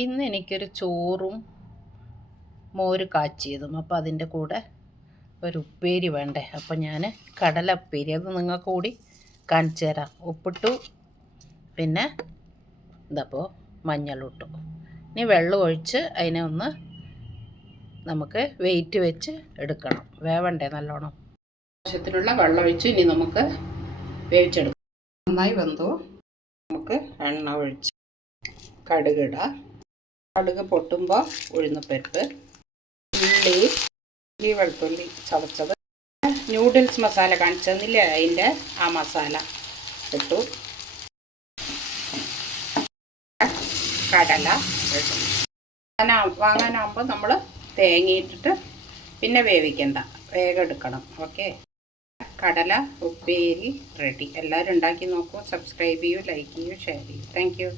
ഇന്ന് എനിക്കൊരു ചോറും മോര് കാച്ചിയതും, അപ്പോൾ അതിൻ്റെ കൂടെ ഒരു ഉപ്പേരി വേണ്ടേ. അപ്പോൾ ഞാൻ കടല ഉപ്പേരി അത് നിങ്ങൾക്ക് കൂടി കാണിച്ചു തരാം. ഉപ്പിട്ടു, പിന്നെ ഇതപ്പോൾ മഞ്ഞളിട്ടു. ഇനി വെള്ളം ഒഴിച്ച് അതിനെ ഒന്ന് നമുക്ക് വെയിറ്റ് വെച്ച് എടുക്കണം. വേവണ്ടേ നല്ലോണം. ആവശ്യത്തിനുള്ള വെള്ളം ഒഴിച്ച് ഇനി നമുക്ക് വേവിച്ചെടുക്കാം. നന്നായി വെന്തോ നമുക്ക് എണ്ണ ഒഴിച്ച് കടുകിടാം. കടുക് പൊട്ടുമ്പോൾ ഉഴുന്നുപരിപ്പ്, ഉള്ളി വെളുത്തുള്ളി ചതച്ചത്, നൂഡിൽസ് മസാല കാണിച്ചെന്നില്ല, അതിൻ്റെ ആ മസാല ഇട്ടു. കടല വാങ്ങാനാകുമ്പോൾ നമ്മൾ തേങ്ങയിട്ടിട്ട് പിന്നെ വേവിക്കണ്ട, വേഗം എടുക്കണം. ഓക്കെ, കടല ഉപ്പേരി റെഡി. എല്ലാവരും ഉണ്ടാക്കി നോക്കൂ. സബ്സ്ക്രൈബ് ചെയ്യൂ, ലൈക്ക് ചെയ്യൂ, ഷെയർ ചെയ്യൂ. Thank you.